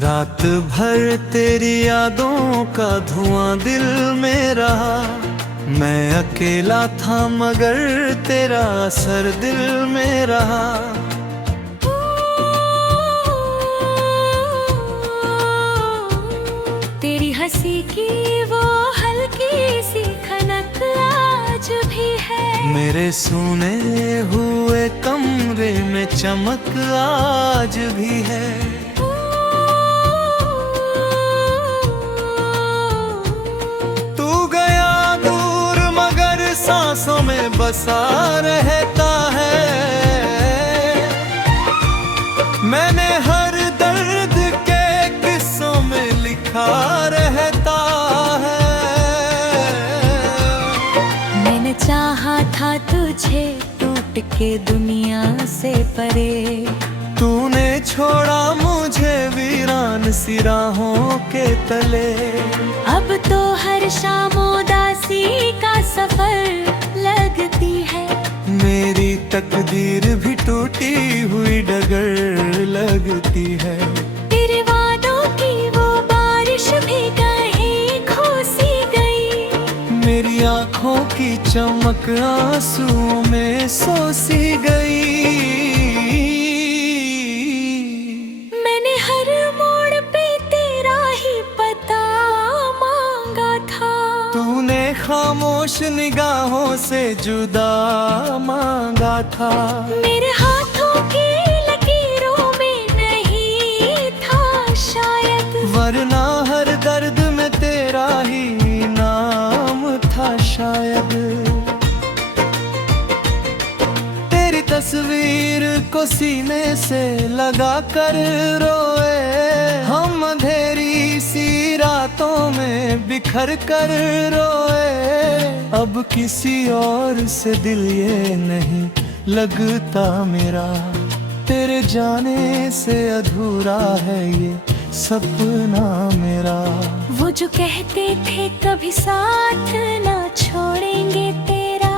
रात भर तेरी यादों का धुआं दिल में रहा। मैं अकेला था मगर तेरा असर दिल में रहा। तेरी हंसी की वो हल्की सी खनक आज भी है। मेरे सूने हुए कमरे में चमक आज भी है। तू गया दूर मगर सांसों में बसा रहता है। मैंने हर दर्द के किस्सों में लिखा रहता है। मैंने चाहा था तुझे टूट के दुनिया से परे। तूने छोड़ा मुझे वीरान सी राहों के तले। अब तो हर शाम उदासी का सफर लगती है। मेरी तकदीर भी टूटी हुई डगर लगती है। तेरे वादों की वो बारिश भी कहीं खो-सी गई। मेरी आँखों की चमक आंसुओं में सो-सी गई। मैंने हर मोड़ पे तेरा ही पता मांगा था। तूने खामोश निगाहों से जुदा मांगा था। मेरे हाथों की लकीरों में नहीं था शायद। वरना हर दर्द में तेरा ही नाम था शायद। तेरी तस्वीर को सीने से लगा कर रोए हम। अंधेरी सी रातों में बिखर कर रोए। अब किसी और से दिल ये नहीं लगता मेरा। तेरे जाने से अधूरा है ये सपना मेरा। वो जो कहते थे कभी साथ ना छोड़ेंगे तेरा,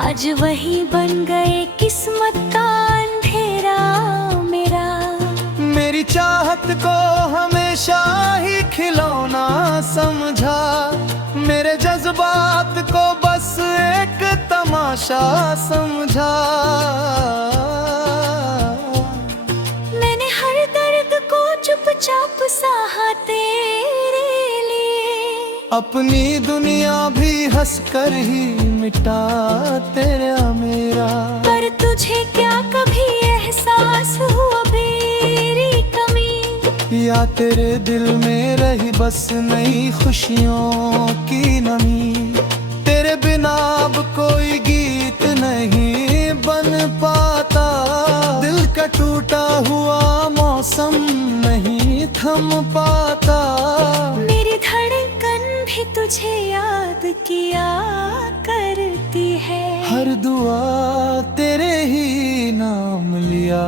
आज वही बन गए किस्मत का अंधेरा मेरा। मेरी चाहत को हमेशा ही खिलौना समझा। मेरे जज्बात को बस एक तमाशा समझा। मैंने हर दर्द को चुपचाप सहा तेरे लिए। अपनी दुनिया भी हंसकर ही मिटा तेरा मेरा। पर तुझे क्या कभी एहसास हुआ मेरी कमी? या तेरे दिल में रही बस नई खुशियों की नमी। तेरे बिना अब कोई गीत नहीं बन पाता। दिल का टूटा हुआ मौसम नहीं थम पाता। मेरी धड़कन भी तुझे याद किया करती है। हर दुआ तेरे ही नाम लिया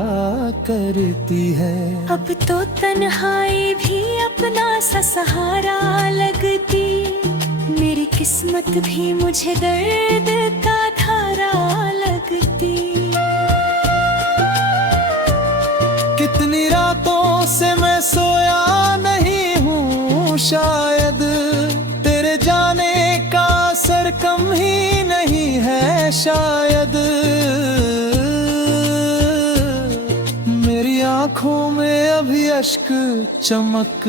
करती है। अब तो तन्हाई भी अपना सा सहारा लगती। मेरी किस्मत भी मुझे दर्द का धारा लगती। कितनी रातों से मैं सोया नहीं हूँ शायद। तेरे जाने का असर कम ही नहीं है शायद। मेरी आँखों में अभी अश्क चमक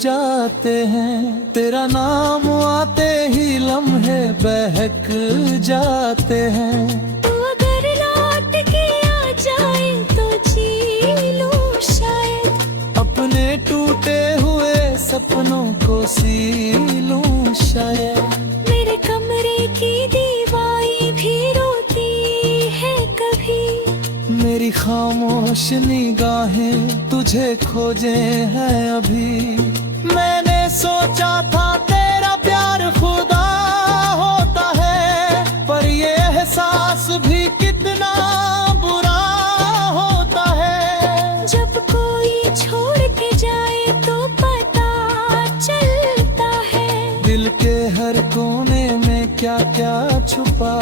जाते हैं। तेरा नाम आते ही लम्हे बहक जाते हैं। तू अगर लौट के आ जाए तो जी लूं शायद। अपने टूटे हुए सपनों को सी लूं शायद। मेरे कमरे की दीवारें भी रोती है कभी। मेरी खामोश निगाहें तुझे खोजे हैं अभी। मैंने सोचा था तेरा प्यार खुदा होता है। पर ये एहसास भी कितना बुरा होता है। जब कोई छोड़ के जाए तो पता चलता है। दिल के हर कोने में क्या क्या छुपा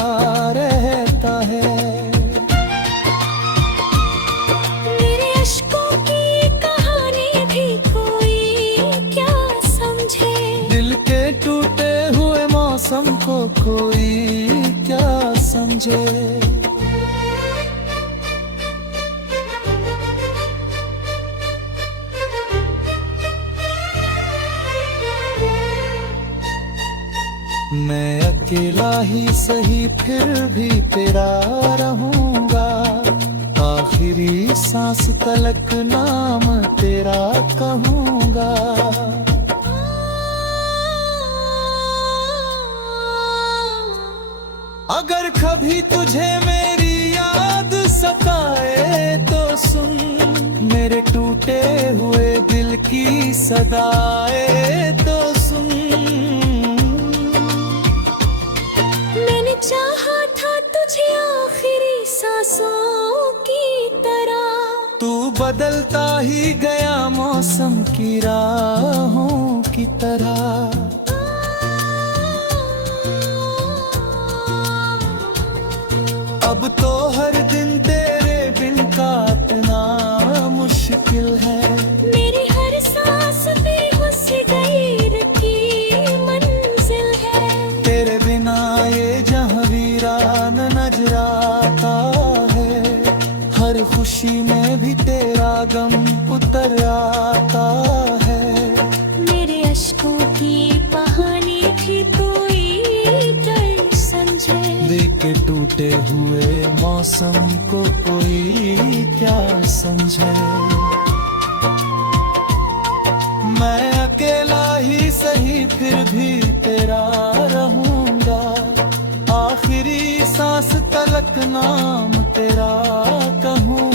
रहता है। मेरे अश्कों की कहानी भी कोई क्या समझे। मैं अकेला ही सही फिर भी तेरा रहूंगा, आखिरी सांस तलक नाम तेरा कहूंगा। अगर कभी तुझे मेरी याद सताए तो सुन, मेरे टूटे हुए दिल की सदाए तो सुन। मैंने चाहा था तुझे आखिरी सांसों की तरह, तू बदलता ही गया मौसम की राहों की तरह। अब तो हर दिन तेरे बिन काटना मुश्किल है। मेरी हर सांस बेहोश गैर की मंजिल है। तेरे बिना ये जहां वीरान नजर आता है, हर खुशी में भी तेरा गम उतर आता है। मेरे अश्कों की कहानी थी कोई क्या समझे, दिल के टूटे हुए मौसम को कोई क्या समझे। मैं अकेला ही सही फिर भी तेरा रहूंगा, आखिरी सांस तलक नाम तेरा कहूंगा।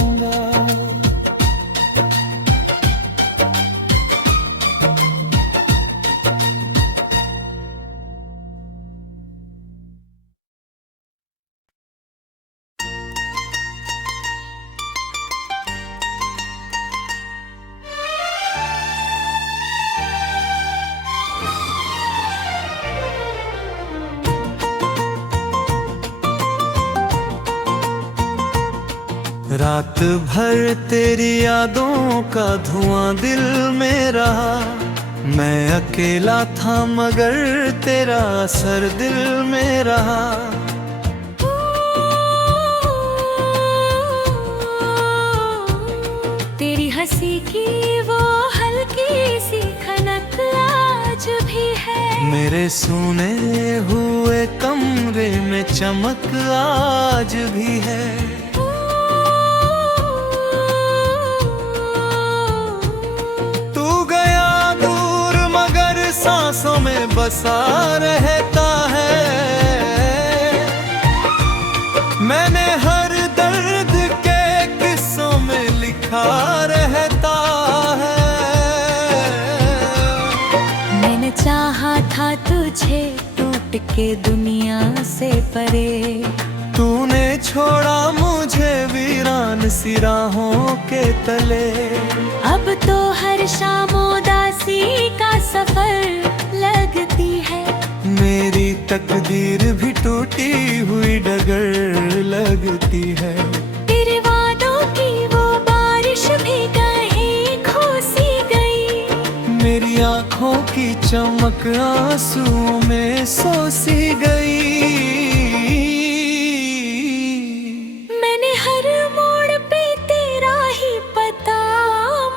रात भर तेरी यादों का धुआं दिल में रहा, मैं अकेला था मगर तेरा असर दिल में रहा। तेरी हंसी की वो हल्की सी खनक आज भी है, मेरे सूने हुए कमरे में चमक आज भी है। सांसों में बसा रहता है, मैंने हर दर्द के किस्सों में लिखा रहता है। मैंने चाहा था तुझे टूट के दुनिया से परे, तूने छोड़ा मुझे वीरान सी राहों के तले। अब तो हर शाम उदासी का सफर लगती है, मेरी तकदीर भी टूटी हुई डगर लगती है। तेरे वादों की वो बारिश भी कहीं खोसी गई, मेरी आँखों की चमक आंसुओं में सोसी गई। मैंने हर मोड़ पे तेरा ही पता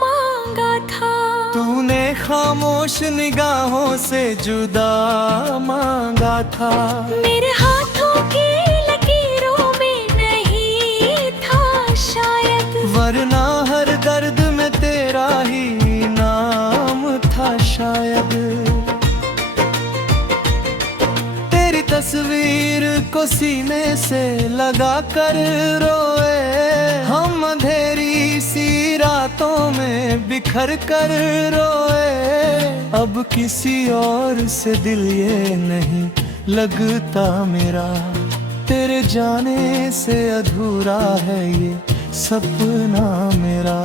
मांगा था, तूने खामोश निगाहों से जुदा मांगा था। मेरे हाथों की लकीरों में नहीं था शायद, वरना हर दर्द में तेरा ही नाम था शायद। तेरी तस्वीर को सीने से लगा कर रोए हम, अंधेरी सी रातों में बिखर कर रोए। अब किसी और से दिल ये नहीं लगता मेरा, तेरे जाने से अधूरा है ये सपना मेरा।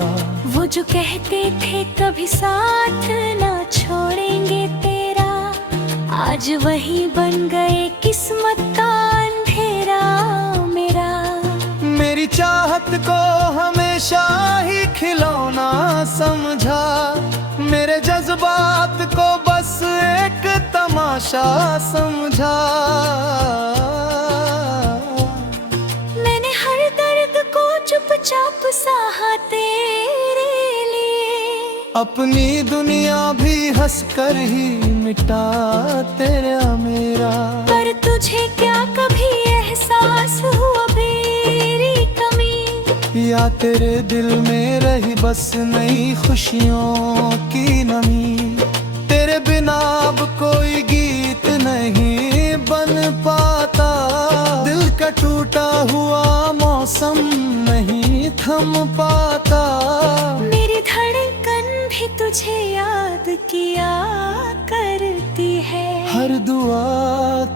वो जो कहते थे कभी साथ ना छोड़ेंगे तेरा, आज वही बन गए किस्मत का अंधेरा मेरा। मेरी चाहत को हमेशा ही खिलौना समझा, मेरे जज्बात को बस एक तमाशा तमाशा समझा। मैंने हर दर्द को चुपचाप सहा तेरे लिए, अपनी दुनिया भी हंसकर ही मिटा तेरा मेरा। पर तुझे क्या कभी एहसास हुआ मेरी कमी, या तेरे दिल में रही बस नई खुशियों की नमी। तेरे बिना अब कोई गीत नहीं बन पाता, दिल का टूटा हुआ मौसम नहीं थम पाता। मेरी धड़कन भी तुझे याद किया करती है, हर दुआ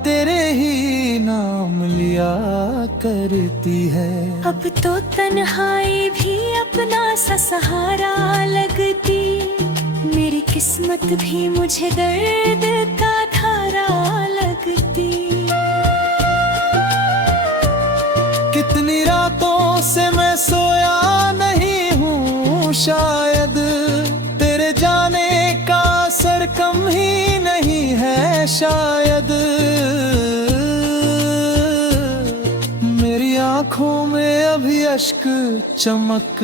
तेरे ही नाम लिया करती है। अब तो तन्हाई भी अपना सा सहारा लगती, मेरी किस्मत भी मुझे दर्द का धारा लगती। कितनी रातों से मैं सोया नहीं हूँ, शायद तेरे जाने का असर कम ही नहीं है शायद। मेरी आँखों में अभी अश्क चमक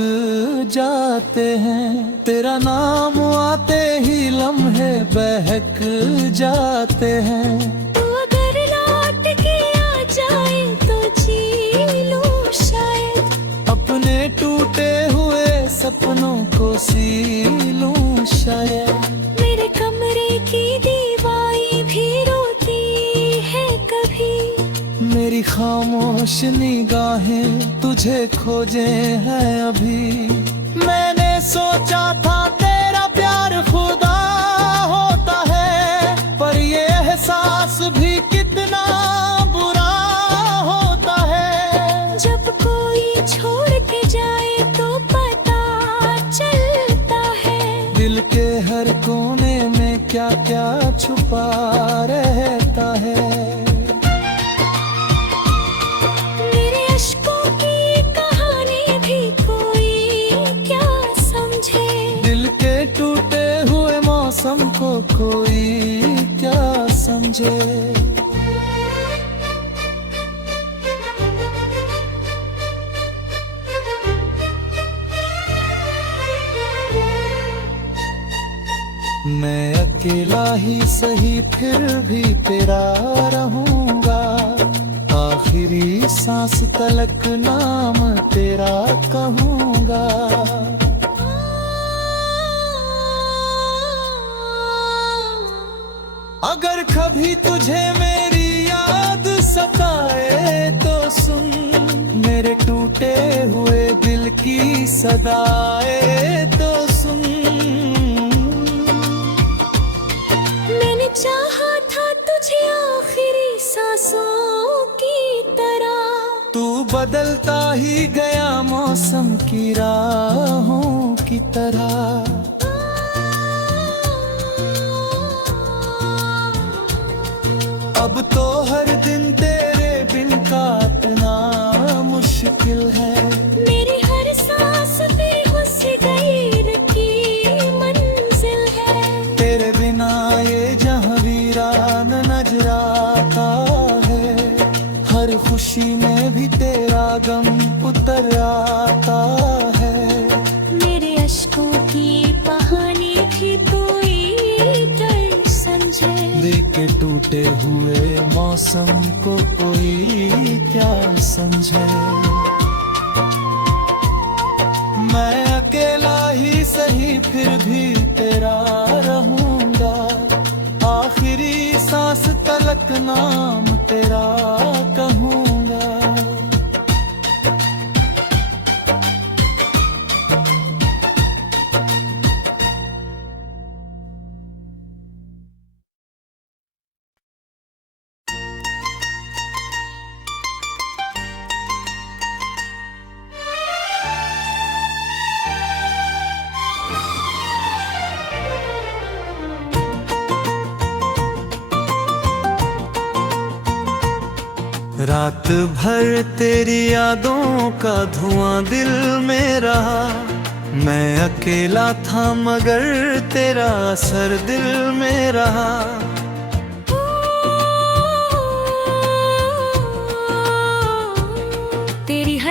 जाते हैं, तेरा नाम आते ही लम्हे बहक जाते हैं। तू अगर लौट के आ जाए तो जी लूं शायद, अपने टूटे हुए सपनों को सी लूं शायद। मेरे कमरे की दीवारें भी रोती है कभी, मेरी खामोश निगाहें तुझे खोजे हैं अभी। मैंने सोचा था तेरा प्यार खुदा होता है, पर ये एहसास भी कितना बुरा होता है। जब कोई छोड़ के जाए तो पता चलता है, दिल के हर कोने में क्या क्या छुपा रहता है। मेरे अश्कों की कहानी भी कोई क्या समझे, दिल के टूटे हुए मौसम को कोई क्या समझे। मैं अकेला ही सही फिर भी तेरा रहूंगा, आखिरी सांस तलक नाम तेरा कहूंगा। अगर कभी तुझे मेरी याद सताए तो सुन, मेरे टूटे हुए दिल की सदाए तो सुन। मैंने चाहा था तुझे आखिरी सांसों की तरह, तू बदलता ही गया मौसम की राहों की तरह। अब तो हर दिन तेरे बिन काटना मुश्किल है, मेरी हर सांस बेहोश गैर की मंजिल है। तेरे बिना ये जहां वीरान नजर आता है, हर खुशी में भी तेरा गम उतर आता है। मेरे अश्कों की कहानी भी कोई डर समझे, दिल के टूटे हुए मौसम को कोई क्या समझे। मैं अकेला ही सही फिर भी तेरा रहूंगा, आखिरी सांस तलक नाम तेरा कहूंगा। रात भर तेरी यादों का धुआं दिल में रहा, मैं अकेला था मगर तेरा असर दिल में रहा।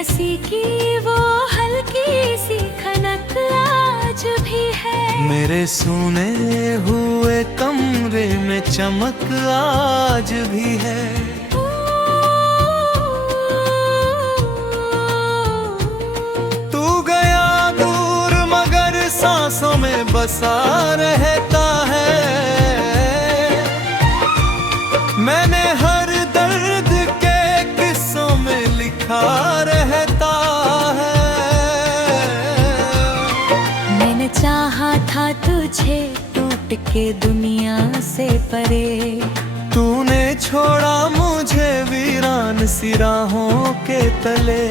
हंसी की वो हल्की सी खनक आज भी है। मेरे सोने हुए कमरे में चमक आज भी है। तू गया दूर मगर सांसों में बसा रहता है। मैंने हर दर्द के किस्सों में लिखा रहता है। मैंने चाहा था तुझे टूट के दुनिया से परे, तूने छोड़ा मुझे वीरान सी राहों के तले।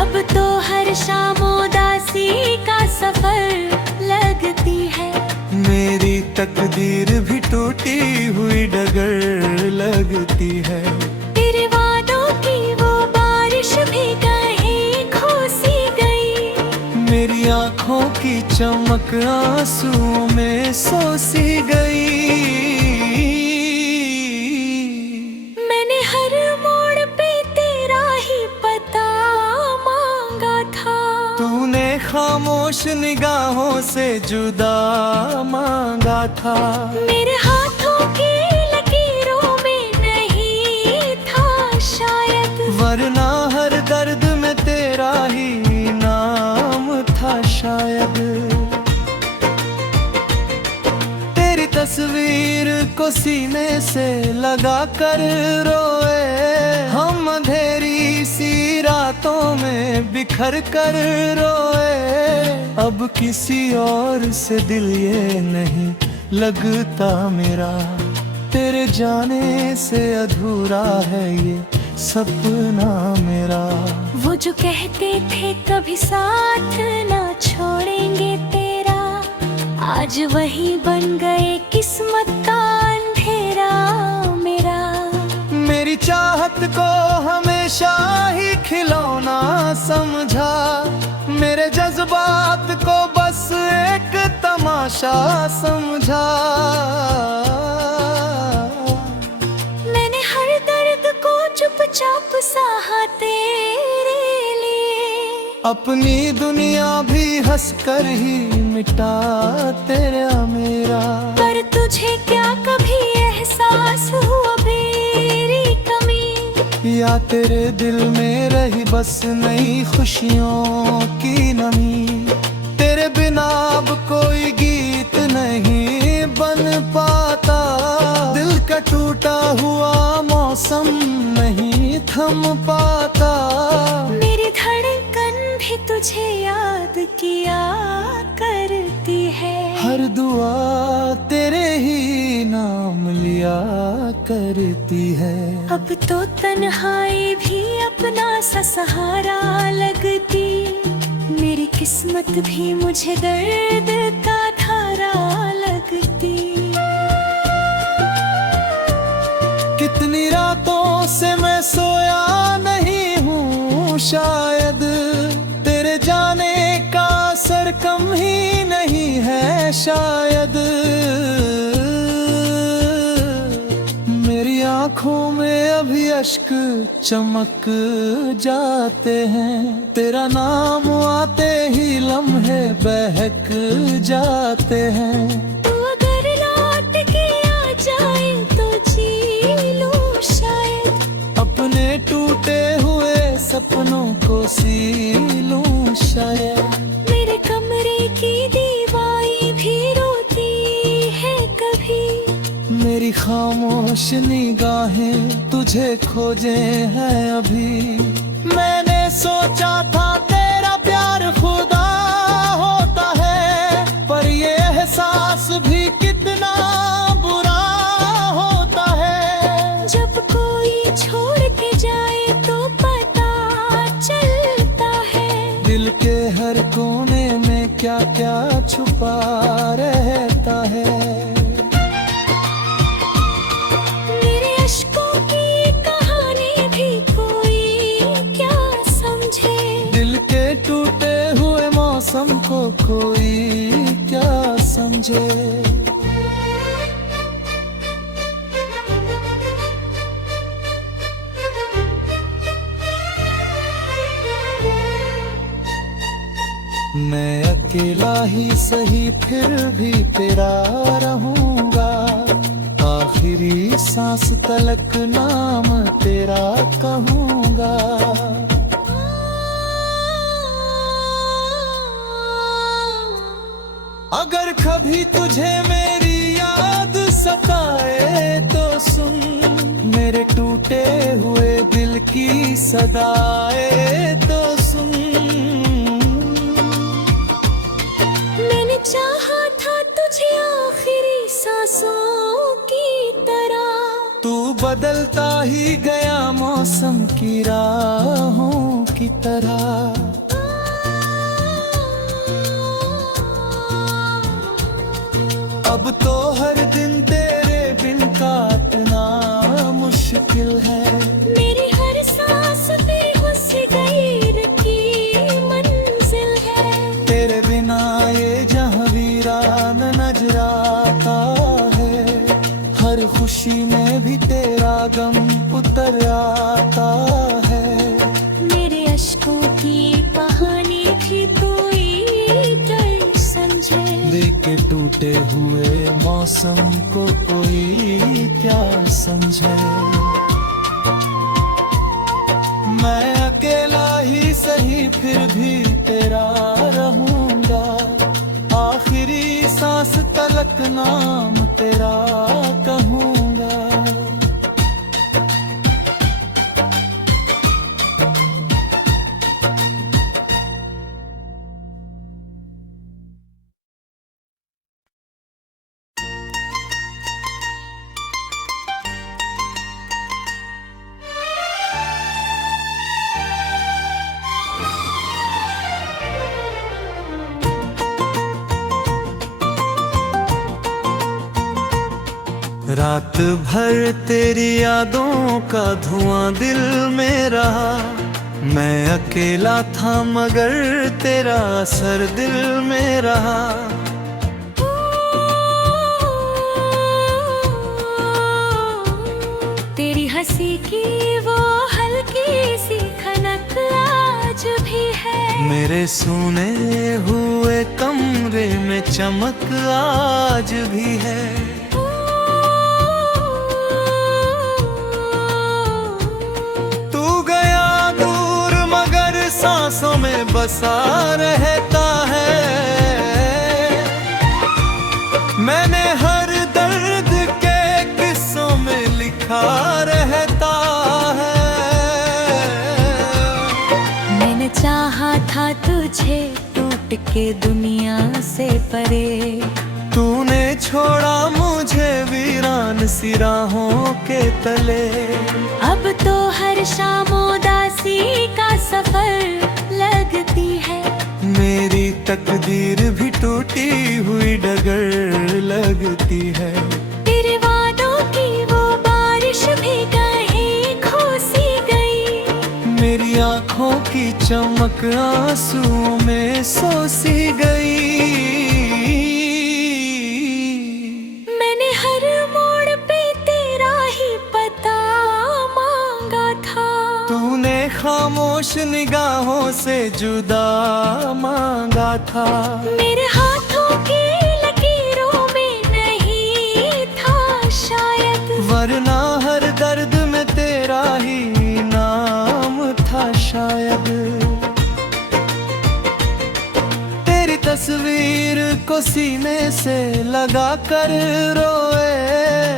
अब तो हर शाम उदासी का सफर लगती है। मेरी तकदीर भी टूटी हुई डगर लगती है। तेरे वादों की वो बारिश भी कहीं खो-सी गई। मेरी आँखों की चमक आंसुओं में सो-सी गई। मैंने हर मोड़ पे तेरा ही पता मांगा था। तूने खामोश निगाहों से जुदा मांगा था। मेरे हाथों की लकीरों में नहीं था शायद, वरना हर दर्द में तेरा ही नाम था शायद। तेरी तस्वीर को सीने से लगा कर रोए हम, अंधेरी सी रातों में बिखर कर रोए। अब किसी और से दिल ये नहीं लगता मेरा, तेरे जाने से अधूरा है ये सपना मेरा। वो जो कहते थे कभी साथ ना छोड़ेंगे तेरा, आज वही बन गए किस्मत का अंधेरा मेरा। मेरी चाहत को हमेशा ही खिलौना समझा, मेरे जज्बात को बस एक तमाशा समझा। मैंने हर दर्द को चुपचाप सहा तेरे लिए, अपनी दुनिया भी हंसकर ही मिटा तेरा मेरा। पर तुझे क्या कभी एहसास हुआ मेरी कमी? या तेरे दिल में रही बस नई खुशियों की नमी। तेरे बिना अब कोई गीत नहीं बन पाता, दिल का टूटा हुआ मौसम नहीं थम पाता। मेरी धड़कन भी तुझे याद किया करती है, हर दुआ तेरे ही नाम लिया करती है। अब तो तन्हाई भी अपना सा सहारा लगती, मेरी किस्मत भी मुझे दर्द का धारा लगती। कितनी रातों से मैं सोया नहीं हूँ शायद, तेरे जाने का असर कम ही नहीं है शायद। मेरी आँखों में अभी अश्क चमक जाते हैं, तेरा नाम आते ही लम्हे बहक जाते हैं। तू अगर लौट के आ जाए तो जी लूं शायद, अपने टूटे हुए सपनों को सी लूं शायद। मेरे कमरे की दीवारें भी रोती है कभी, मेरी खामोश निगाहें तुझे खोजे हैं अभी। मैंने सोचा था तेरा प्यार खुदा होता है, पर ये एहसास भी कितना बुरा होता है। जब कोई छोड़ के जाए तो पता चलता है, दिल के हर कोने में क्या क्या छुपा रहता है। मेरे अश्कों की कहानी भी कोई क्या समझे, दिल के टूटे हुए मौसम को कोई क्या समझे। मैं अकेला ही सही फिर भी तेरा रहूंगा, आखिरी सांस तलक नाम तेरा कहूंगा। अगर कभी तुझे मेरी याद सताए तो सुन, मेरे टूटे हुए दिल की सदाए तो सुन। मैंने चाहा था तुझे आखिरी सांसों की तरह, तू बदलता ही गया मौसम की राहों की तरह। अब तो हर दिन तेरे बिन काटना मुश्किल है, मेरी हर सांस बेहोश गैर की मंजिल है। तेरे बिना ये जहां वीरान नजर आता है, हर खुशी में भी तेरा गम उतर आता है। मेरे अश्कों की कहानी भी कोई डर समझे, लेके टूटे हुए मौसम को कोई क्या समझे। मैं अकेला ही सही फिर भी तेरा रहूंगा, आखिरी सांस तलक नाम तेरा कहूंगा। रात भर तेरी यादों का धुआं दिल में रहा, मैं अकेला था मगर तेरा असर दिल में रहा। तेरी हंसी की वो हल्की सी खनक आज भी है, मेरे सोने हुए कमरे में चमक आज भी है। सांसों में बसा रहता है, मैंने हर दर्द के किस्सों में लिखा रहता है। मैंने चाहा था तुझे टूट के दुनिया से परे, तूने छोड़ा मुझे वीरान सी राहों के तले। अब तो हर शाम उदासी का सफर लगती है, मेरी तकदीर भी टूटी हुई डगर लगती है। तेरे वादों की वो बारिश भी कहीं खोसी गई, मेरी आँखों की चमक आंसुओं में सोसी गई। मैंने हर मोड़ पे तेरा ही पता मांगा था, तूने खामोश निगाहों से जुदा मांगा था। मेरे हाथों की लकीरों में नहीं था शायद, वरना हर दर्द में तेरा ही नाम था शायद। तेरी तस्वीर को सीने से लगा कर रोए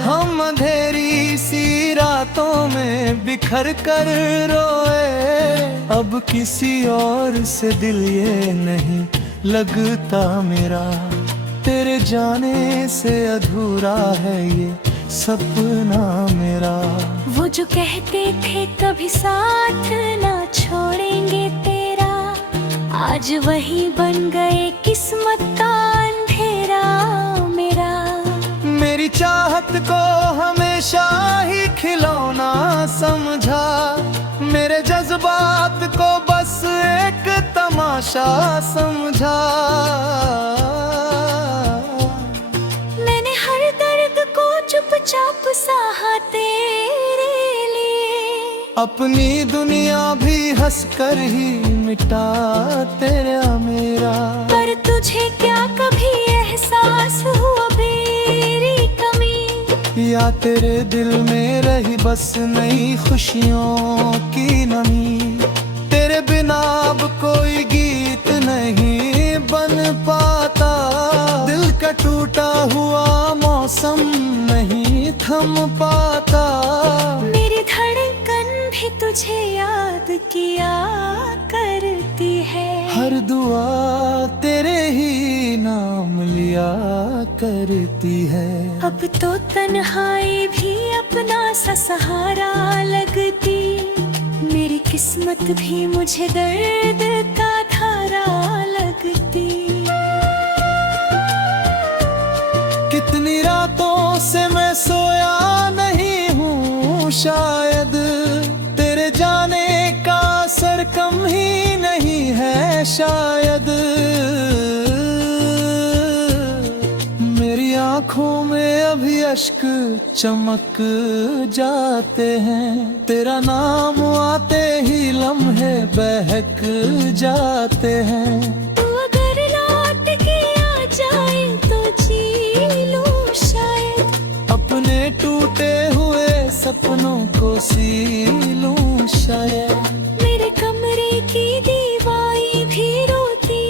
हम, अंधेरी सी रातों में बिखर कर रोए। अब किसी और से दिल ये नहीं लगता मेरा, तेरे जाने से अधूरा है ये सपना मेरा। वो जो कहते थे कभी साथ ना छोड़ेंगे तेरा, आज वही बन गए किस्मत का अंधेरा मेरा। मेरी चाहत को हमेशा ही खिलौना समझा, मेरे जज्बात को बस एक तमाशा समझा। मैंने हर दर्द को चुपचाप सहा तेरे लिए, अपनी दुनिया भी हंसकर ही मिटा तेरा मेरा। या तेरे दिल में रही बस नई खुशियों की नमी। तेरे बिना अब कोई गीत नहीं बन पाता, दिल का टूटा हुआ मौसम नहीं थम पाता। मेरी धड़कन भी तुझे याद किया करती है, हर दुआ तेरे ही नाम लिया करती है। अब तो तन्हाई भी अपना सा सहारा लगती, मेरी किस्मत भी मुझे दर्द का धारा लगती। कितनी रातों से मैं सोया नहीं हूँ, शायद तेरे जाने का असर कम ही नहीं है शायद। मेरी आँखों में अभी अश्क चमक जाते हैं, तेरा नाम आते ही लम्हे बहक जाते हैं। तू अगर लौट के आ जाए तो जी लूं शायद, अपने टूटे हुए सपनों को सी लूं शायद। मेरे कमरे की दीवारें भी रोती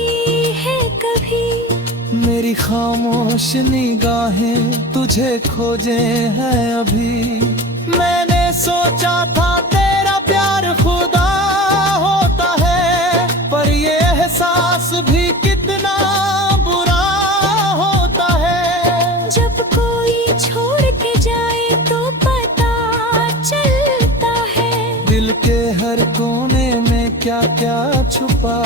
है कभी, मेरी खामोश निगाहें तुझे खोजे हैं अभी। मैंने सोचा था तेरा प्यार खुदा होता है, पर ये एहसास भी कितना बुरा होता है। जब कोई छोड़ के जाए तो पता चलता है, दिल के हर कोने में क्या क्या छुपा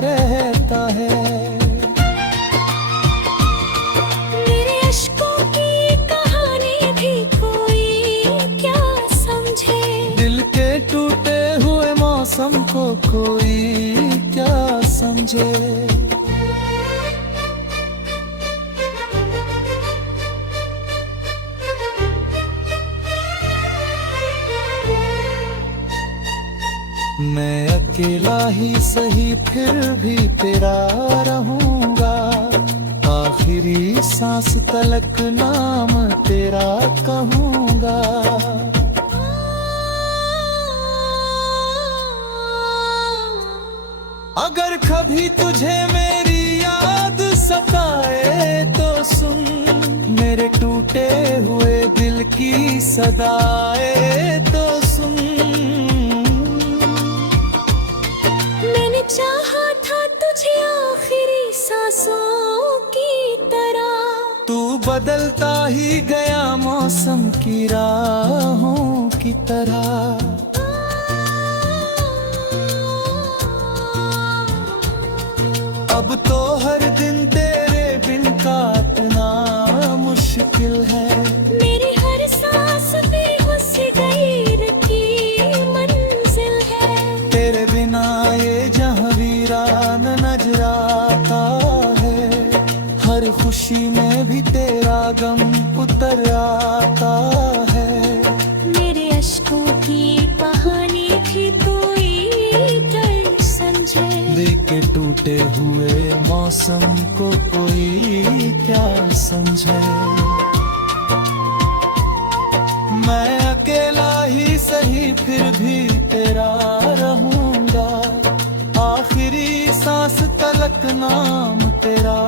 रहता है। मेरे अश्कों की कहानी भी कोई क्या समझे, दिल के टूटे हुए मौसम को कोई क्या समझे। मैं अकेला ही सही फिर भी तेरा रहूंगा, आखिरी सांस तलक नाम तेरा कहूंगा। अगर कभी तुझे मेरी याद सताए तो सुन, मेरे टूटे हुए दिल की सदाए तो सुन। मैंने चाहा था तुझे आखिरी सांसों की तरह, तू बदलता ही गया मौसम की राहों की तरह। अब तो हर दिन तेरे बिन काटना मुश्किल है, मेरी हर सांस बेहोश गैर की मंजिल है। तेरे बिना ये जहां वीरान नजर आता है, हर खुशी में भी तेरा गम उतर आता है। मेरे अश्कों की कहानी भी कोई डर समझे, दिल के टूटे हुए मौसम को कोई क्या समझे। मैं अकेला ही सही फिर भी तेरा रहूंगा, आखिरी सांस तलक नाम तेरा